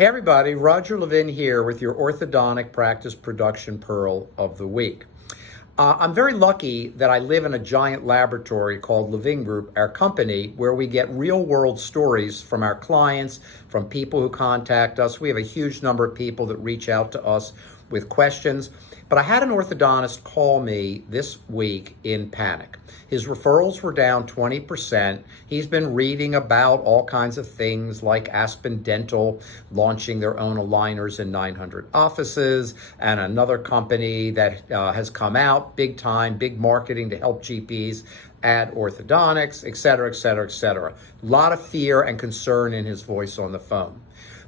Hey everybody, Roger Levin here with your orthodontic practice production pearl of the week. I'm very lucky that I live in a giant laboratory called Levin Group, our company, where we get real world stories from our clients, from people who contact us. We have a huge number of people that reach out to us with questions. But I had an orthodontist call me this week in panic. His referrals were down 20%. He's been reading about all kinds of things like Aspen Dental launching their own aligners in 900 offices, and another company that has come out big time, big marketing to help GPs add orthodontics, et cetera, et cetera, et cetera. A lot of fear and concern in his voice on the phone.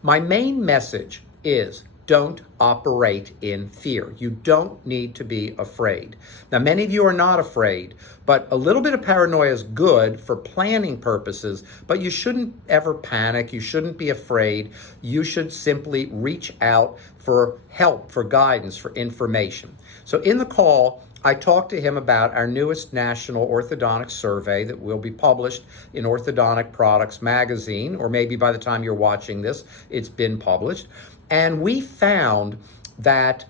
My main message is, don't operate in fear. You don't need to be afraid. Now, many of you are not afraid, but a little bit of paranoia is good for planning purposes, but you shouldn't ever panic. You shouldn't be afraid. You should simply reach out for help, for guidance, for information. So in the call, I talked to him about our newest national orthodontic survey that will be published in Orthodontic Products magazine, or maybe by the time you're watching this, it's been published. And we found that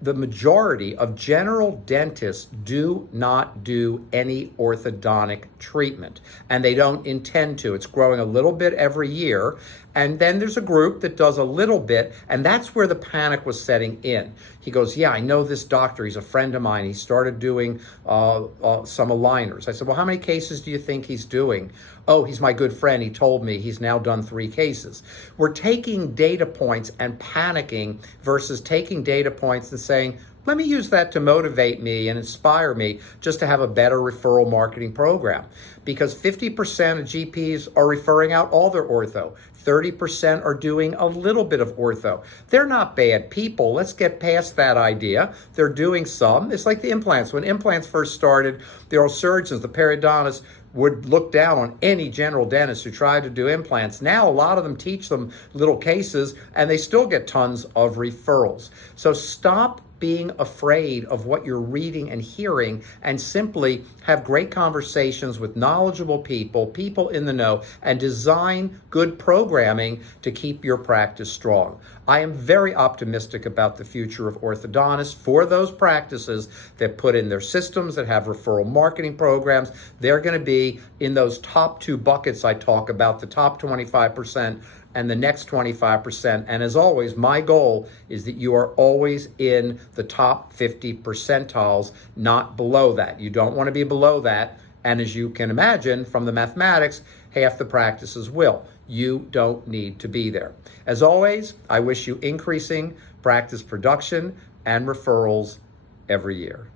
the majority of general dentists do not do any orthodontic treatment, and they don't intend to. It's growing a little bit every year. And then there's a group that does a little bit, and that's where the panic was setting in. He goes, yeah, I know this doctor. He's a friend of mine. He started doing some aligners. I said, well, how many cases do you think he's doing? Oh, he's my good friend. He told me he's now done 3 cases. We're taking data points and panicking versus taking data points and saying, let me use that to motivate me and inspire me just to have a better referral marketing program. Because 50% of GPs are referring out all their ortho. 30% are doing a little bit of ortho. They're not bad people. Let's get past that idea. They're doing some. It's like the implants. When implants first started, the oral surgeons, the periodontists, would look down on any general dentist who tried to do implants. Now, a lot of them teach them little cases, and they still get tons of referrals. So stop being afraid of what you're reading and hearing, and simply have great conversations with knowledgeable people, people in the know, and design good programming to keep your practice strong. I am very optimistic about the future of orthodontists for those practices that put in their systems, that have referral marketing programs. They're going to be in those top 2 buckets I talk about, the top 25% and the next 25%. And as always, my goal is that you are always in the top 50 percentiles, not below that. You don't want to be below that. And as you can imagine from the mathematics, half the practices will. You don't need to be there. As always, I wish you increasing practice production and referrals every year.